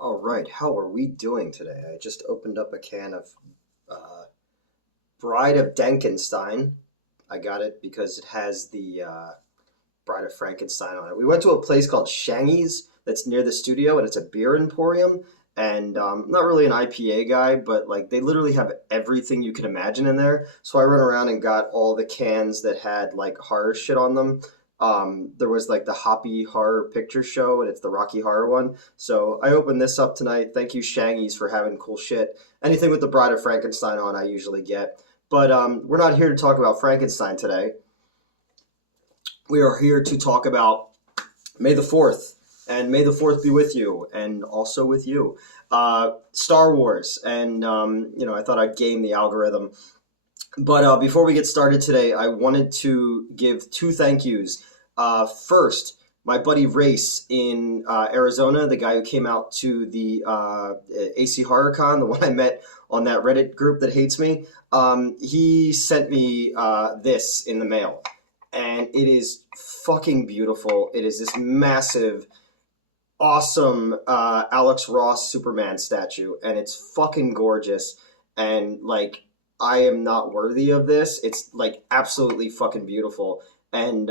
All right, how are we doing today? I just opened up a can of uh, Bride of Dankenstein. I got it because it has the Bride of Frankenstein on it. We went to a place called Shangy's that's near the studio, and it's a beer emporium. And I'm not really an IPA guy, but like they literally have everything you can imagine in there. So I run around and got all the cans that had like horror shit on them. There was like the Hoppy Horror Picture Show, and it's the Rocky Horror one. So I opened this up tonight. Thank you, Shangy's, for having cool shit. Anything with the Bride of Frankenstein on, I usually get. But we're not here to talk about Frankenstein today. We are here to talk about May the 4th, and May the 4th be with you, and also with you. Star Wars, and I thought I'd game the algorithm. But before we get started today, I wanted to give two thank yous. First, my buddy Race in Arizona, the guy who came out to the AC HorrorCon, the one I met on that Reddit group that hates me, he sent me this in the mail. And it is fucking beautiful. It is this massive, awesome Alex Ross Superman statue, and it's fucking gorgeous. And like, I am not worthy of this. It's like absolutely fucking beautiful. And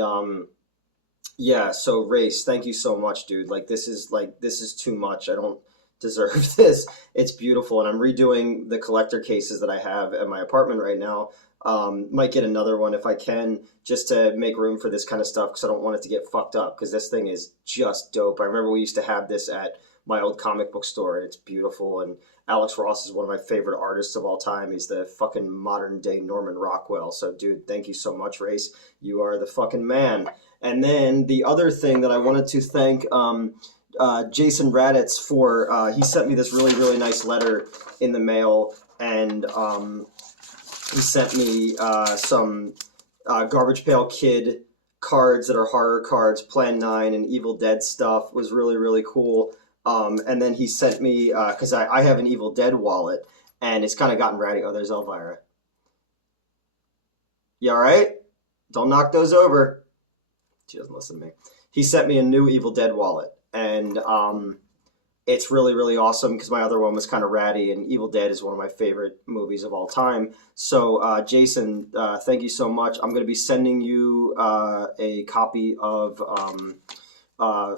yeah, so Race, thank you so much, dude. Like this is too much. I don't deserve this. It's beautiful, and I'm redoing the collector cases that I have at my apartment right now. Might get another one if I can, just to make room for this kind of stuff because I don't want it to get fucked up. Because this thing is just dope. I remember we used to have this at my old comic book store, and it's beautiful. And Alex Ross is one of my favorite artists of all time. He's the fucking modern day Norman Rockwell. So, dude, thank you so much, Race. You are the fucking man. And then the other thing that I wanted to thank Jason Raditz for, he sent me this really, really nice letter in the mail, and he sent me some Garbage Pail Kid cards that are horror cards, Plan 9 and Evil Dead stuff. Was really, really cool. And then he sent me, because I have an Evil Dead wallet, and it's kind of gotten ratty. Oh, there's Elvira. You all right? Don't knock those over. She doesn't listen to me. He sent me a new Evil Dead wallet, and it's really, really awesome because my other one was kind of ratty, and Evil Dead is one of my favorite movies of all time. So, Jason, thank you so much. I'm going to be sending you a copy of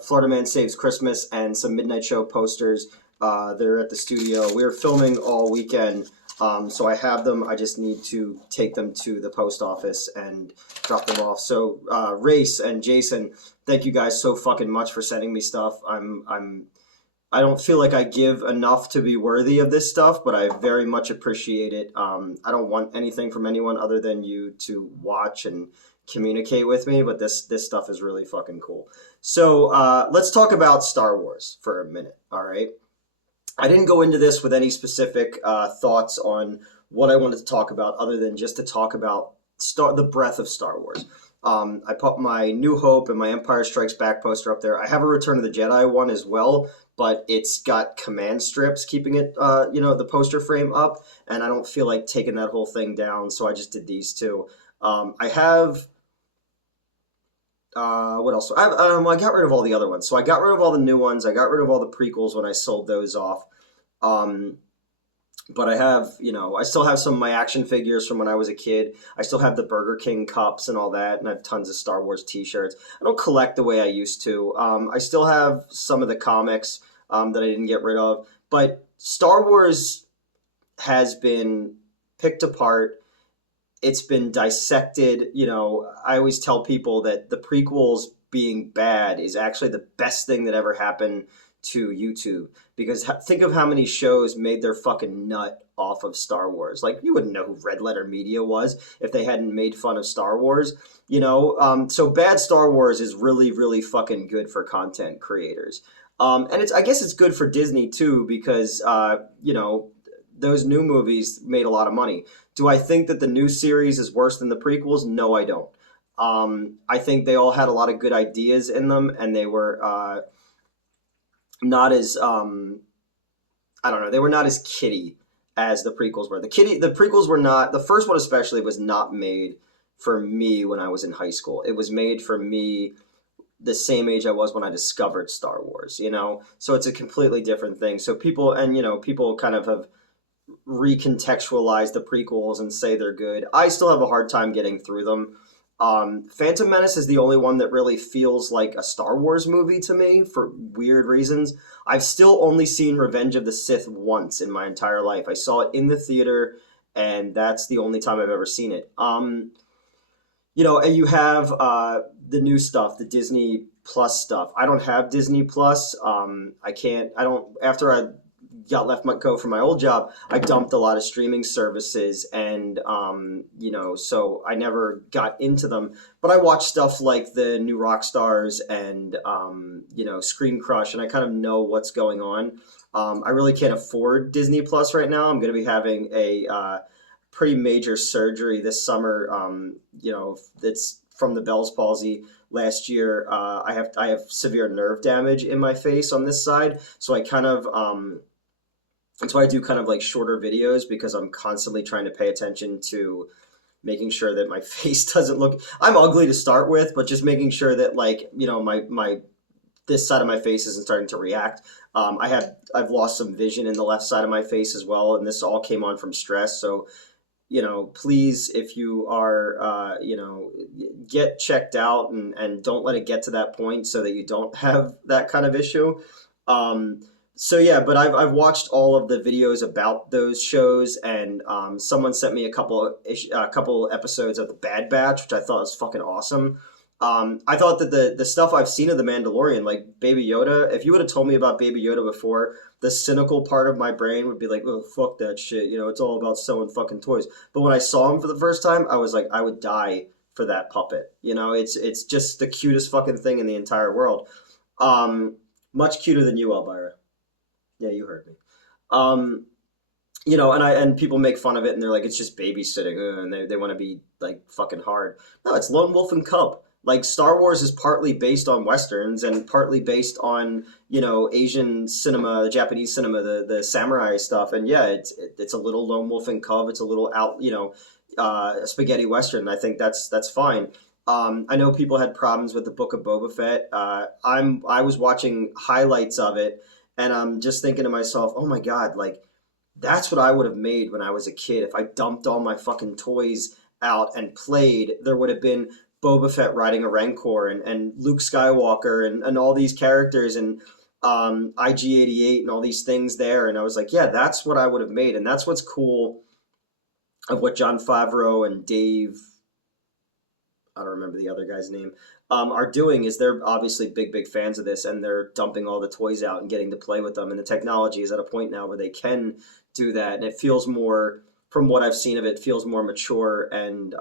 Florida Man Saves Christmas and some Midnight Show posters. They're at the studio. We're filming all weekend, so I have them. I just need to take them to the post office and drop them off. So, Race and Jason, thank you guys so fucking much for sending me stuff. I don't feel like I give enough to be worthy of this stuff, but I very much appreciate it. I don't want anything from anyone other than you to watch and communicate with me, but this stuff is really fucking cool. So let's talk about Star Wars for a minute, all right? I didn't go into this with any specific thoughts on what I wanted to talk about other than just to talk about the breadth of Star Wars. I put my New Hope and my Empire Strikes Back poster up there. I have a Return of the Jedi one as well, but it's got command strips keeping it, the poster frame up, and I don't feel like taking that whole thing down, so I just did these two. I have, what else? I got rid of all the other ones. So I got rid of all the new ones. I got rid of all the prequels when I sold those off. But I have, I still have some of my action figures from when I was a kid. I still have the Burger King cups and all that, and I have tons of Star Wars t-shirts. I don't collect the way I used to. I still have some of the comics that I didn't get rid of. But Star Wars has been picked apart. It's been dissected. I always tell people that the prequels being bad is actually the best thing that ever happened to YouTube, because think of how many shows made their fucking nut off of Star Wars. Like, you wouldn't know who Red Letter Media was if they hadn't made fun of Star Wars, so bad Star Wars is really, really fucking good for content creators. And I guess it's good for Disney too, because those new movies made a lot of money. Do I think that the new series is worse than the prequels? No, I don't. I think they all had a lot of good ideas in them, and they were not as I don't know, they were not as kiddie as the prequels were. The prequels were not, the first one especially was not made for me when I was in high school. It was made for me the same age I was when I discovered Star Wars, you know? So it's a completely different thing. So people, and you know, people kind of have recontextualize the prequels and say they're good. I still have a hard time getting through them. Phantom Menace is the only one that really feels like a Star Wars movie to me for weird reasons. I've still only seen Revenge of the Sith once in my entire life. I saw it in the theater, and that's the only time I've ever seen it. You know, and you have the new stuff, the Disney Plus stuff. I don't have Disney Plus. I can't. I don't. After I got left my go from my old job, I dumped a lot of streaming services, and you know, so I never got into them. But I watch stuff like the new rock stars and you know, Scream Crush, and I kind of know what's going on. I really can't afford Disney Plus right now. I'm going to be having a pretty major surgery this summer. You know, that's from the Bell's palsy last year. I have severe nerve damage in my face on this side, so I kind of that's why I do kind of like shorter videos, because I'm constantly trying to pay attention to making sure that my face doesn't look. I'm ugly to start with, but just making sure that, like, you know, my this side of my face isn't starting to react. I've lost some vision in the left side of my face as well, and this all came on from stress. So, you know, please, if you are, you know, get checked out, and don't let it get to that point so that you don't have that kind of issue. Um, so yeah, but I've watched all of the videos about those shows, and someone sent me a couple episodes of the Bad Batch, which I thought was fucking awesome. I thought that the stuff I've seen of the Mandalorian, like Baby Yoda, if you would have told me about Baby Yoda before, the cynical part of my brain would be like, oh, fuck that shit. You know, it's all about selling fucking toys. But when I saw him for the first time, I was like, I would die for that puppet. You know, it's just the cutest fucking thing in the entire world. Um, Much cuter than you, Elvira. Yeah, you heard me. Um, you know, and people make fun of it, and they're like, it's just babysitting, and they want to be like fucking hard. No, it's Lone Wolf and Cub. Like, Star Wars is partly based on westerns and partly based on, you know, Asian cinema, Japanese cinema, the samurai stuff. And yeah, it's a little Lone Wolf and Cub. It's a little out, you know, spaghetti western. I think that's fine. I know people had problems with the Book of Boba Fett. I was watching highlights of it, and I'm just thinking to myself, oh my god, like, that's what I would have made when I was a kid. If I dumped all my fucking toys out and played, there would have been Boba Fett riding a Rancor, and Luke Skywalker, and all these characters, and IG-88 and all these things there. And I was like, yeah, that's what I would have made. And that's what's cool of what John Favreau and Dave, I don't remember the other guy's name, are doing, is they're obviously big fans of this, and they're dumping all the toys out and getting to play with them. And the technology is at a point now where they can do that, and it feels more, from what I've seen of it, feels more mature, and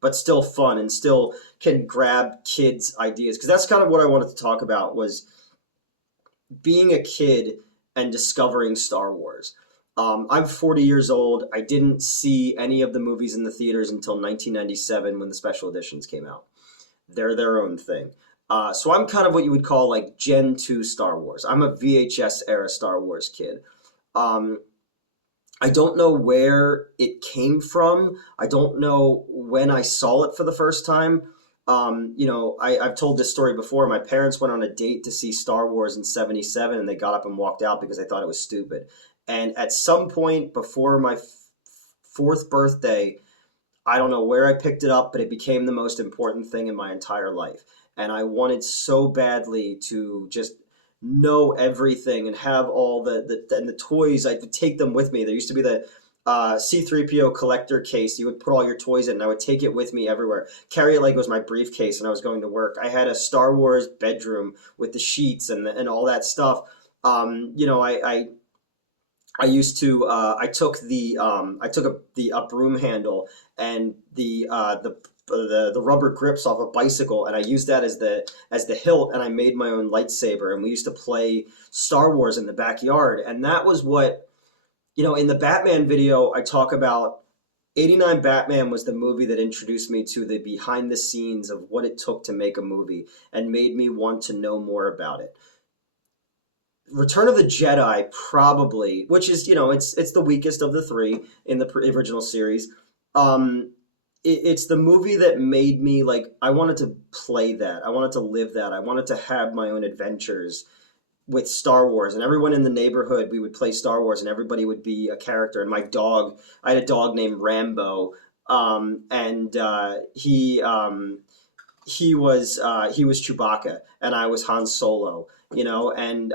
but still fun, and still can grab kids' ideas. Because that's kind of what I wanted to talk about, was being a kid and discovering Star Wars. I'm 40 years old. I didn't see any of the movies in the theaters until 1997 when the special editions came out. They're their own thing. So I'm kind of what you would call like Gen 2 Star Wars. I'm a VHS era Star Wars kid. Um, I don't know where it came from. I don't know when I saw it for the first time. You know, I've told this story before. My parents went on a date to see Star Wars in '77, and they got up and walked out because they thought it was stupid. And at some point before my fourth birthday, I don't know where I picked it up, but it became the most important thing in my entire life. And I wanted so badly to just know everything and have all and the toys. I would take them with me. There used to be the C3PO collector case. You would put all your toys in, and I would take it with me everywhere. Carry it like it was my briefcase, and I was going to work. I had a Star Wars bedroom with the sheets and all that stuff. You know, I used to I took the up broom handle and the rubber grips off a bicycle, and I used that as the hilt, and I made my own lightsaber, and we used to play Star Wars in the backyard. And that was what, you know, in the Batman video I talk about. 89 Batman was the movie that introduced me to the behind the scenes of what it took to make a movie and made me want to know more about it. Return of the Jedi, probably, which is, you know, it's the weakest of the three in the original series. Um, it's the movie that made me like I wanted to play that. I wanted to live that. I wanted to have my own adventures with Star Wars, and everyone in the neighborhood, we would play Star Wars, and everybody would be a character. And my dog, I had a dog named Rambo, and he was Chewbacca, and I was Han Solo. You know, and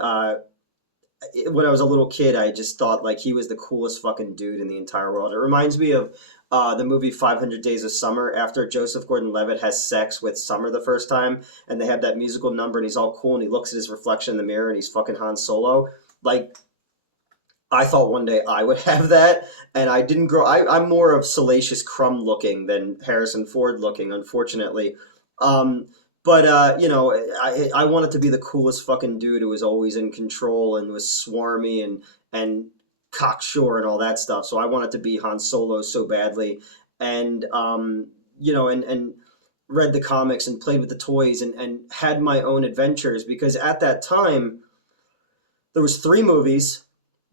when I was a little kid, I just thought like he was the coolest fucking dude in the entire world. It reminds me of the movie 500 Days of Summer. After Joseph Gordon-Levitt has sex with Summer the first time, and they have that musical number, and he's all cool, and he looks at his reflection in the mirror, and he's fucking Han Solo. Like, I thought one day I would have that, and I didn't grow. I'm more of Salacious Crumb looking than Harrison Ford looking, unfortunately. Um, but you know, I wanted to be the coolest fucking dude who was always in control and was swarmy and cocksure and all that stuff. So I wanted to be Han Solo so badly, and you know, and read the comics and played with the toys and had my own adventures because at that time there was three movies.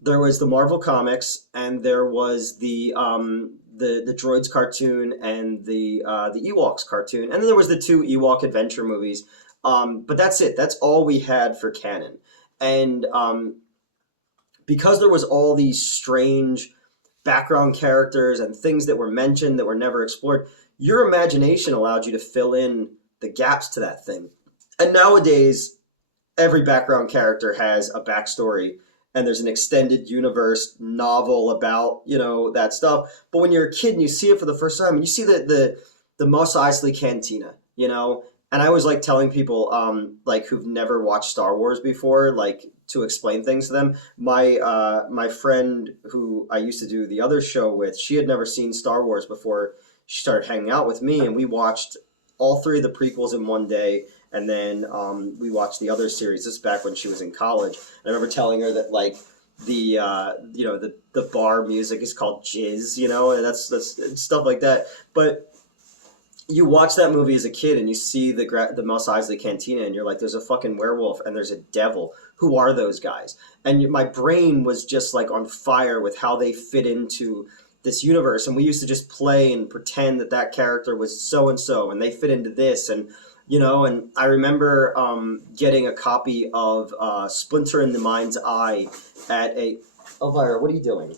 There was the Marvel comics, and there was the droids cartoon and the Ewoks cartoon, and then there was the two Ewok adventure movies. But that's it. That's all we had for canon, and because there was all these strange background characters and things that were mentioned that were never explored, your imagination allowed you to fill in the gaps to that thing. And nowadays, every background character has a backstory and there's an extended universe novel about that stuff. But when you're a kid and you see it for the first time and you see the Mos Eisley Cantina, and I always like telling people like who've never watched Star Wars before, like to explain things to them. My friend who I used to do the other show with, she had never seen Star Wars before she started hanging out with me, and we watched all three of the prequels in one day. And then we watched the other series. This is back when she was in college. And I remember telling her that like the bar music is called jizz, and that's stuff like that. But you watch that movie as a kid and you see the Mos Eisley Cantina and you're like, there's a fucking werewolf and there's a devil. Who are those guys? And my brain was just like on fire with how they fit into this universe. And we used to just play and pretend that character was so and so and they fit into this and and I remember getting a copy of Splinter in the Mind's Eye at a... Elvira, what are you doing?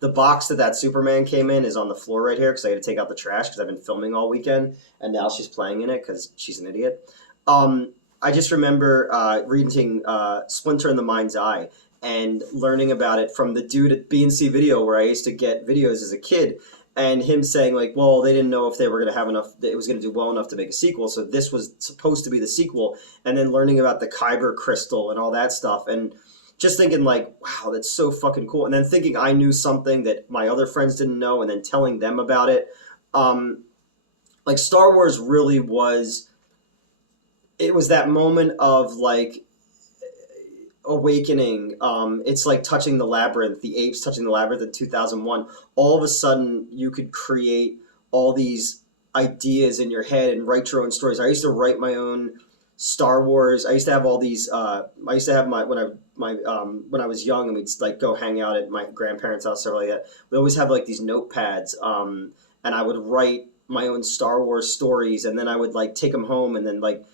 The box that Superman came in is on the floor right here because I had to take out the trash because I've been filming all weekend, and now she's playing in it because she's an idiot. I just remember reading Splinter in the Mind's Eye and learning about it from the dude at B&C Video where I used to get videos as a kid. And him saying like, well, they didn't know if they were going to have enough, that it was going to do well enough to make a sequel. So this was supposed to be the sequel. And then learning about the Kyber crystal and all that stuff. And just thinking like, wow, that's so fucking cool. And then thinking I knew something that my other friends didn't know and then telling them about it. Like Star Wars really was, it was that moment of like, awakening. It's like touching the labyrinth, the apes touching the labyrinth in 2001. All of a sudden you could create all these ideas in your head and write your own stories. I used to write my own Star Wars. I used to have all these I used to have when I was young and we'd like go hang out at my grandparents' house or like that. We always have like these notepads and I would write my own Star Wars stories and then I would like take them home and then like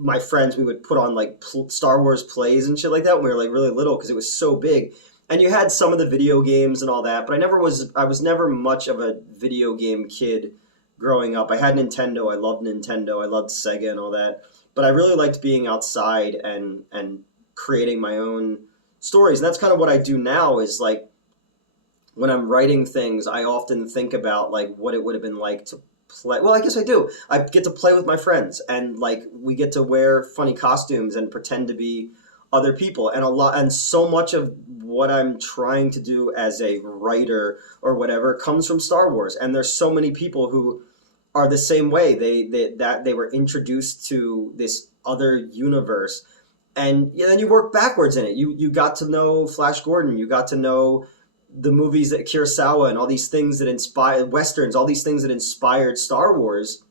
my friends, we would put on like Star Wars plays and shit like that when we were like really little because it was so big. And you had some of the video games and all that, but I was never much of a video game kid growing up. I had Nintendo. I loved Nintendo. I loved Sega and all that. But I really liked being outside and creating my own stories. And that's kind of what I do now is like when I'm writing things, I often think about like what it would have been like to play. Well, I guess I do. I get to play with my friends and like we get to wear funny costumes and pretend to be other people and so much of what I'm trying to do as a writer or whatever comes from Star Wars. And there's so many people who are the same way. They were introduced to this other universe and then you work backwards in it. You got to know Flash Gordon, you got to know the movies that Kurosawa and all these things that inspired Westerns, all these things that inspired Star Wars,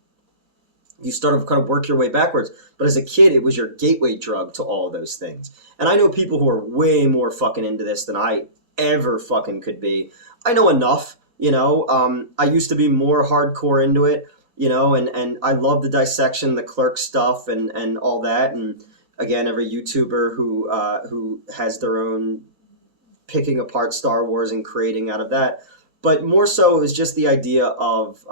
you start to kind of work your way backwards. But as a kid, it was your gateway drug to all of those things. And I know people who are way more fucking into this than I ever fucking could be. I know enough, I used to be more hardcore into it, and I love the dissection, the clerk stuff, and all that. And again, every YouTuber who has their own picking apart Star Wars and creating out of that. But more so, it was just the idea of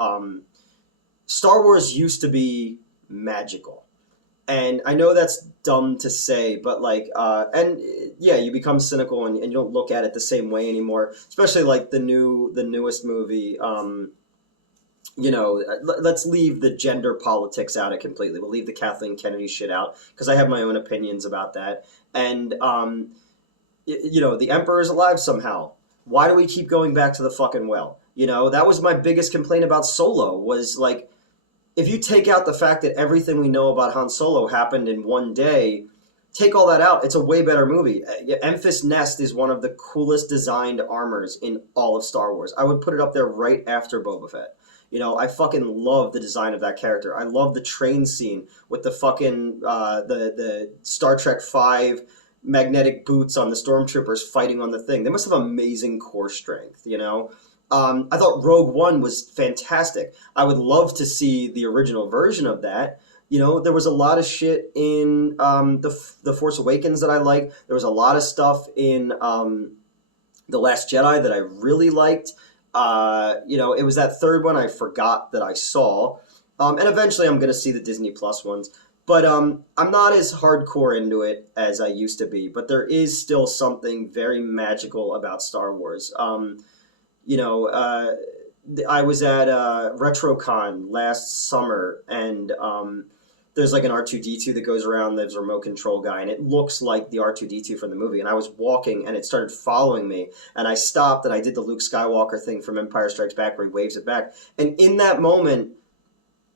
Star Wars used to be magical. And I know that's dumb to say, but like, and yeah, you become cynical and you don't look at it the same way anymore. Especially like the newest movie. Let's leave the gender politics out of it completely. We'll leave the Kathleen Kennedy shit out because I have my own opinions about that. And the Emperor is alive somehow. Why do we keep going back to the fucking well? That was my biggest complaint about Solo was like, if you take out the fact that everything we know about Han Solo happened in one day, take all that out, it's a way better movie. Enfys Nest is one of the coolest designed armors in all of Star Wars. I would put it up there right after Boba Fett. I fucking love the design of that character. I love the train scene with the fucking the Star Trek V magnetic boots on the stormtroopers fighting on the thing. They must have amazing core strength. I thought Rogue One was fantastic. I would love to see the original version of that. There was a lot of shit in the Force Awakens that I liked. There was a lot of stuff in The Last Jedi that I really liked. It was that third one I forgot that I saw. And eventually I'm going to see the Disney Plus ones. But I'm not as hardcore into it as I used to be. But there is still something very magical about Star Wars. I was at RetroCon last summer, and there's like an R2-D2 that goes around. There's a remote control guy, and it looks like the R2-D2 from the movie. And I was walking, and it started following me, and I stopped, and I did the Luke Skywalker thing from Empire Strikes Back where he waves it back. And in that moment,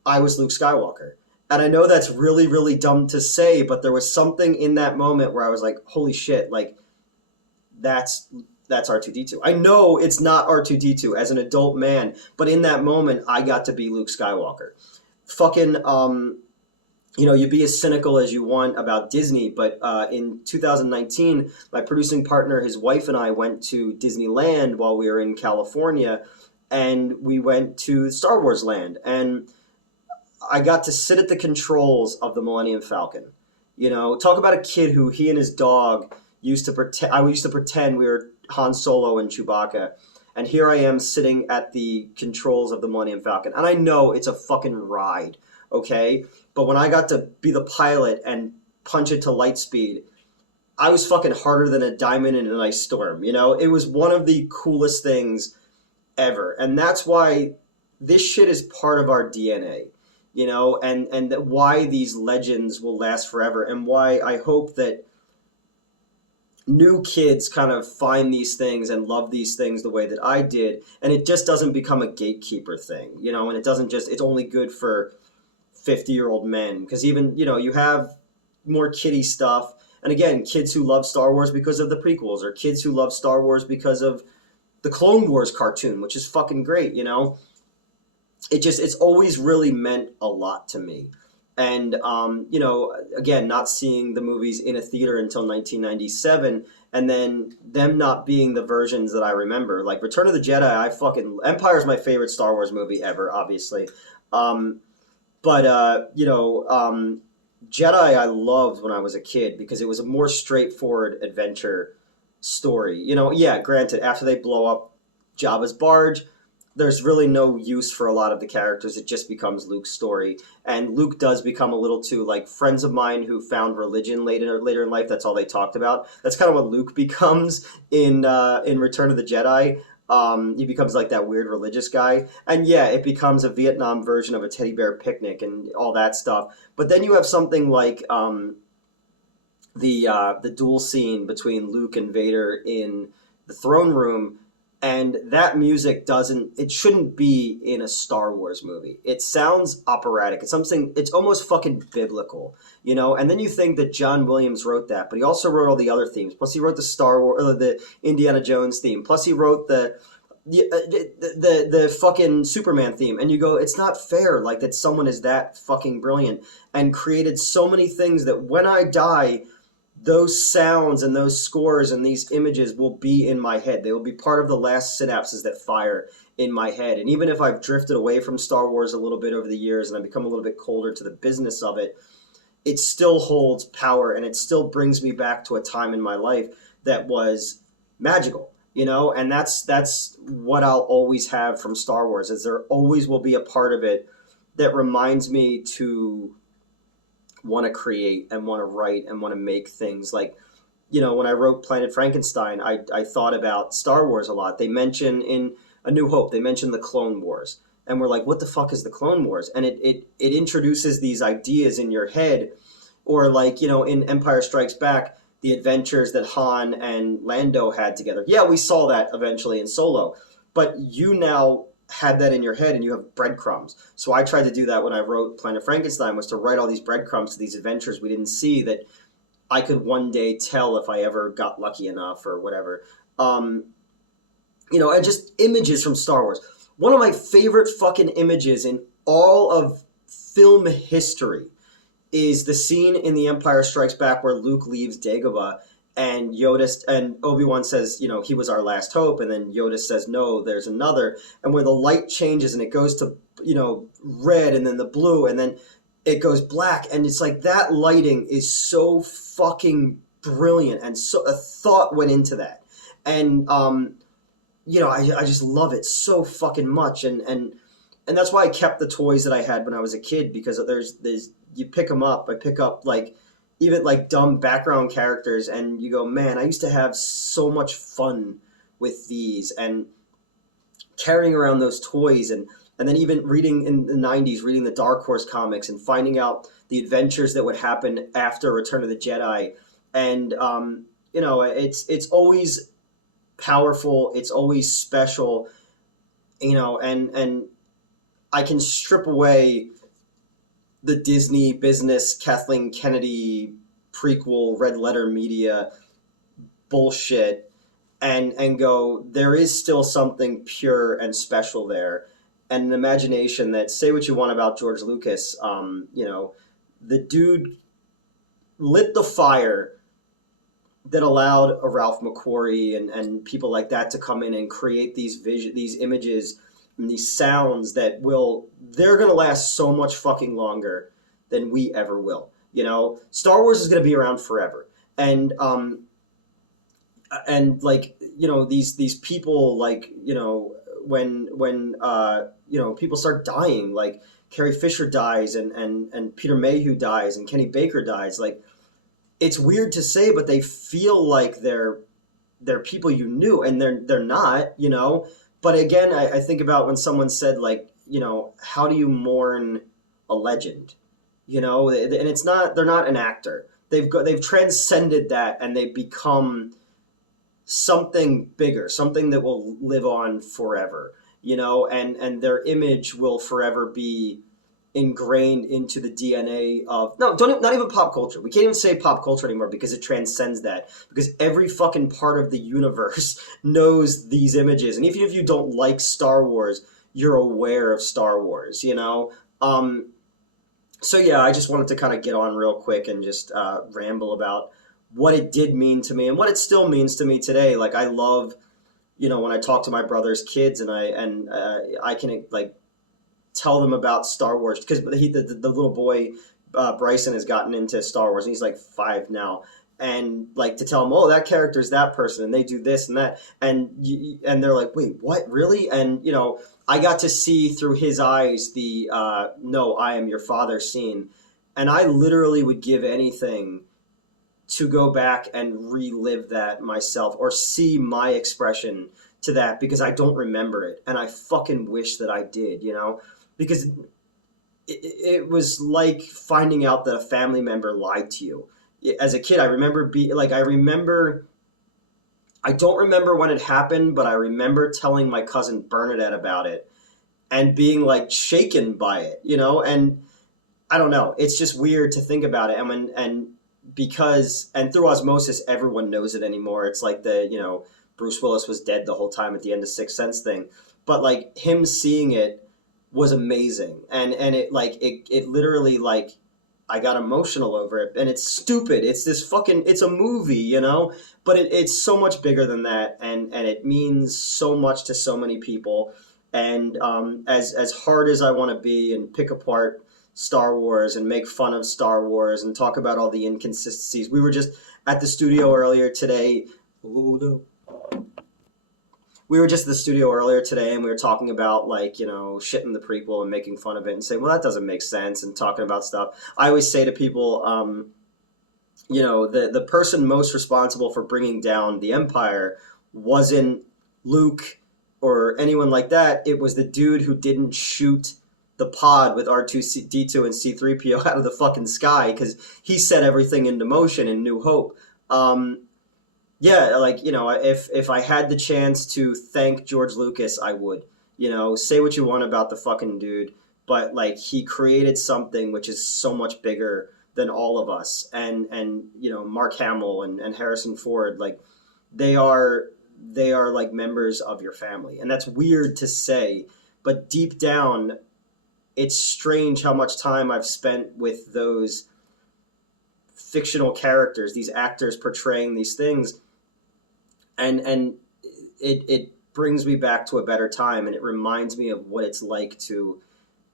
I was Luke Skywalker. And I know that's really, really dumb to say, but there was something in that moment where I was like, holy shit, like, that's R2-D2. I know it's not R2-D2 as an adult man, but in that moment, I got to be Luke Skywalker. Fucking, you be as cynical as you want about Disney, but in 2019, my producing partner, his wife, and I went to Disneyland while we were in California, and we went to Star Wars Land, and I got to sit at the controls of the Millennium Falcon. Talk about a kid who he and his dog used to pretend. I used to pretend we were Han Solo and Chewbacca, and here I am sitting at the controls of the Millennium Falcon. And I know it's a fucking ride, okay? But when I got to be the pilot and punch it to light speed, I was fucking harder than a diamond in an ice storm. It was one of the coolest things ever, and that's why this shit is part of our DNA. And that why these legends will last forever, and why I hope that new kids kind of find these things and love these things the way that I did, and it just doesn't become a gatekeeper thing, and it doesn't just, it's only good for 50-year-old men, because even, you have more kiddie stuff, and again, kids who love Star Wars because of the prequels, or kids who love Star Wars because of the Clone Wars cartoon, which is fucking great, it's always really meant a lot to me. And, again, not seeing the movies in a theater until 1997, and then them not being the versions that I remember. Like, Return of the Jedi, Empire's my favorite Star Wars movie ever, obviously. Jedi I loved when I was a kid because it was a more straightforward adventure story. Granted, after they blow up Jabba's barge, there's really no use for a lot of the characters. It just becomes Luke's story. And Luke does become a little too, like, friends of mine who found religion later in life, that's all they talked about. That's kind of what Luke becomes in Return of the Jedi. He becomes like that weird religious guy. And yeah, it becomes a Vietnam version of a teddy bear picnic and all that stuff. But then you have something like the duel scene between Luke and Vader in the throne room. And that music it shouldn't be in a Star Wars movie. It sounds operatic. It's almost fucking biblical, And then you think that John Williams wrote that, but he also wrote all the other themes. Plus he wrote the Star Wars, or the Indiana Jones theme. Plus he wrote the fucking Superman theme. And you go, it's not fair, like, that someone is that fucking brilliant and created so many things that when I die, those sounds and those scores and these images will be in my head. They will be part of the last synapses that fire in my head. And even if I've drifted away from Star Wars a little bit over the years and I've become a little bit colder to the business of it, it still holds power and it still brings me back to a time in my life that was magical, you know. And that's what I'll always have from Star Wars, is there always will be a part of it that reminds me to want to create and want to write and want to make things. Like, you know, when I wrote Planet Frankenstein, I thought about Star Wars a lot. They mention in A New Hope, they mention the Clone Wars. And we're like, what the fuck is the Clone Wars? And it introduces these ideas in your head. Or like, you know, in Empire Strikes Back, the adventures that Han and Lando had together. Yeah, we saw that eventually in Solo. But you now had that in your head and you have breadcrumbs. So I tried to do that when I wrote Planet Frankenstein, was to write all these breadcrumbs to these adventures we didn't see that I could one day tell if I ever got lucky enough or whatever. You know, and just images from Star Wars. One of my favorite fucking images in all of film history is the scene in The Empire Strikes Back where Luke leaves Dagobah and Yoda and Obi-Wan says, you know, he was our last hope, and then Yoda says, no, there's another, and where the light changes and it goes to, you know, red and then the blue and then it goes black, and it's like that lighting is so fucking brilliant, and so a thought went into that, and you know, I just love it so fucking much, and that's why I kept the toys that I had when I was a kid, because there's you pick them up. I pick up like even like dumb background characters, and you go, man, I used to have so much fun with these, and carrying around those toys, and then even reading in the 90s, reading the Dark Horse comics and finding out the adventures that would happen after Return of the Jedi. And you know, it's always powerful, it's always special, you know, and I can strip away the Disney business, Kathleen Kennedy prequel, red letter media bullshit, and go, there is still something pure and special there, and an imagination that, say what you want about George Lucas, you know, the dude lit the fire that allowed a Ralph McQuarrie and people like that to come in and create these these images and these sounds that they're going to last so much fucking longer than we ever will. You know, Star Wars is going to be around forever. And like, you know, these people, like, you know, when you know, people start dying, like Carrie Fisher dies and Peter Mayhew dies and Kenny Baker dies, like, it's weird to say, but they feel like they're people you knew, and they're not, you know. But again, I think about when someone said, like, you know, how do you mourn a legend? You know, and it's not, they're not an actor. They've transcended that, and they've become something bigger, something that will live on forever, you know, and their image will forever be ingrained into the DNA of not even pop culture. We can't even say pop culture anymore because it transcends that. Because every fucking part of the universe knows these images, and even if you don't like Star Wars, you're aware of Star Wars. You know. So yeah, I just wanted to kind of get on real quick and just ramble about what it did mean to me and what it still means to me today. Like, I love, you know, when I talk to my brother's kids and I can like tell them about Star Wars, because the little boy Bryson has gotten into Star Wars and he's like 5 now, and like to tell them, oh, that character's that person and they do this and that, and they're like, wait, what, really? And you know, I got to see through his eyes the no, I am your father scene, and I literally would give anything to go back and relive that myself or see my expression to that, because I don't remember it, and I fucking wish that I did, you know. Because it was like finding out that a family member lied to you. As a kid, I remember I don't remember when it happened, but I remember telling my cousin Bernadette about it and being like shaken by it, you know. And I don't know, it's just weird to think about it. And because through osmosis, everyone knows it anymore. It's like you know, Bruce Willis was dead the whole time at the end of Sixth Sense thing, but like him seeing it was amazing, and it literally, like, I got emotional over it, and it's stupid. It's it's a movie, you know, but it's so much bigger than that, and it means so much to so many people. And as hard as I want to be and pick apart Star Wars and make fun of Star Wars and talk about all the inconsistencies, we were just at the studio earlier today. Oh no. We were just at the studio earlier today and we were talking about, like, shit in the prequel and making fun of it and saying, well, that doesn't make sense, and talking about stuff. I always say to people, the person most responsible for bringing down the Empire wasn't Luke or anyone like that. It was the dude who didn't shoot the pod with R2D2 and C3PO out of the fucking sky, because he set everything into motion in New Hope. Yeah, like, if I had the chance to thank George Lucas, I would. Say what you want about the fucking dude, but, like, he created something which is so much bigger than all of us. And Mark Hamill and Harrison Ford, like, they are like members of your family. And that's weird to say, but deep down, it's strange how much time I've spent with those fictional characters, these actors portraying these things, and it brings me back to a better time, and it reminds me of what it's like to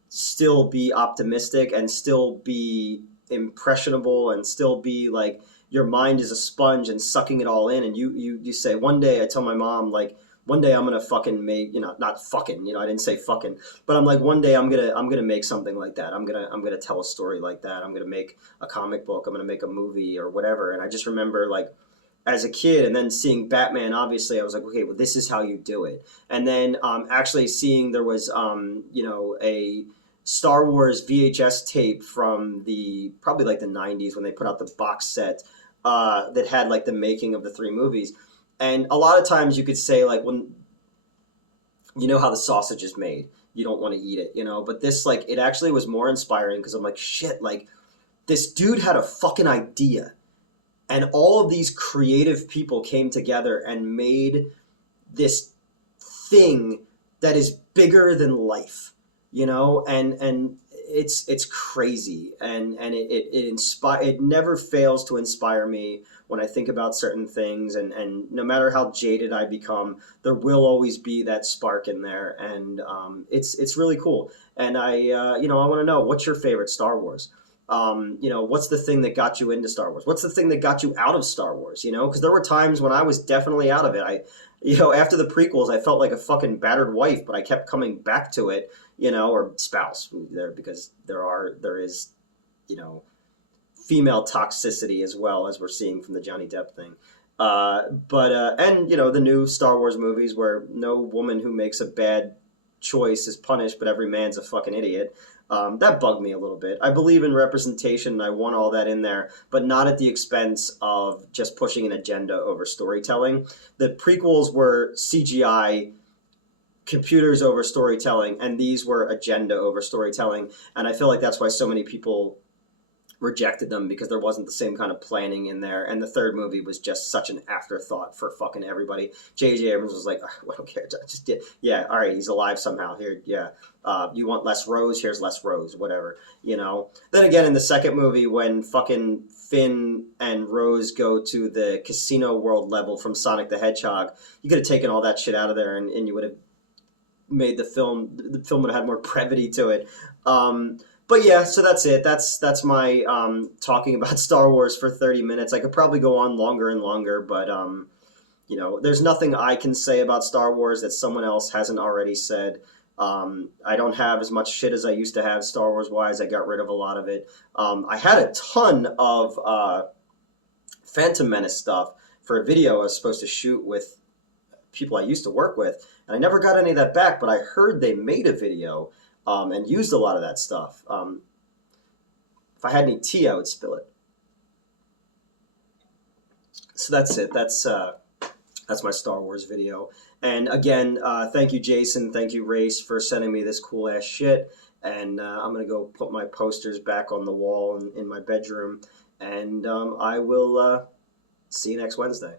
still be optimistic and still be impressionable and still be like, your mind is a sponge and sucking it all in. And you say, one day, I tell my mom, like, one day I'm gonna fucking make, not fucking, I didn't say fucking, but I'm like, one day I'm gonna make something like that. I'm gonna tell a story like that. I'm gonna make a comic book. I'm gonna make a movie or whatever. And I just remember, like, as a kid, and then seeing Batman, obviously I was like, okay, well, this is how you do it. And then actually seeing there was a Star Wars VHS tape from the probably like the 90s when they put out the box set that had like the making of the three movies. And a lot of times you could say, like, when you know how the sausage is made, you don't want to eat it, but this, like, it actually was more inspiring, because I'm like, shit, like, this dude had a fucking idea, and all of these creative people came together and made this thing that is bigger than life, and it's crazy, and it never fails to inspire me when I think about certain things, and no matter how jaded I become, there will always be that spark in there, and it's really cool. And I want to know, what's your favorite Star Wars? What's the thing that got you into Star Wars? What's the thing that got you out of Star Wars? Because there were times when I was definitely out of it. After the prequels, I felt like a fucking battered wife, but I kept coming back to it, or spouse there, because there is, female toxicity as well, as we're seeing from the Johnny Depp thing. And the new Star Wars movies, where no woman who makes a bad choice is punished, but every man's a fucking idiot. That bugged me a little bit. I believe in representation, and I want all that in there, but not at the expense of just pushing an agenda over storytelling. The prequels were CGI, computers over storytelling, and these were agenda over storytelling. And I feel like that's why so many people rejected them, because there wasn't the same kind of planning in there. And the third movie was just such an afterthought for fucking everybody. J.J. Abrams was like, oh, I don't care, just did, yeah, all right, he's alive somehow here, yeah. You want less Rose? Here's less Rose, whatever, Then again, in the second movie, when fucking Finn and Rose go to the casino world level from Sonic the Hedgehog, you could have taken all that shit out of there, and you would have made the film would have had more brevity to it. But yeah, so that's it. That's my talking about Star Wars for 30 minutes. I could probably go on longer and longer, but there's nothing I can say about Star Wars that someone else hasn't already said. I don't have as much shit as I used to have Star Wars wise. I got rid of a lot of it. I had a ton of Phantom Menace stuff for a video I was supposed to shoot with people I used to work with, and I never got any of that back, but I heard they made a video and used a lot of that stuff. If I had any tea, I would spill it. So that's it. That's my Star Wars video. And again, thank you, Jason. Thank you, Race, for sending me this cool ass shit. And I'm gonna go put my posters back on the wall in my bedroom. And I will see you next Wednesday.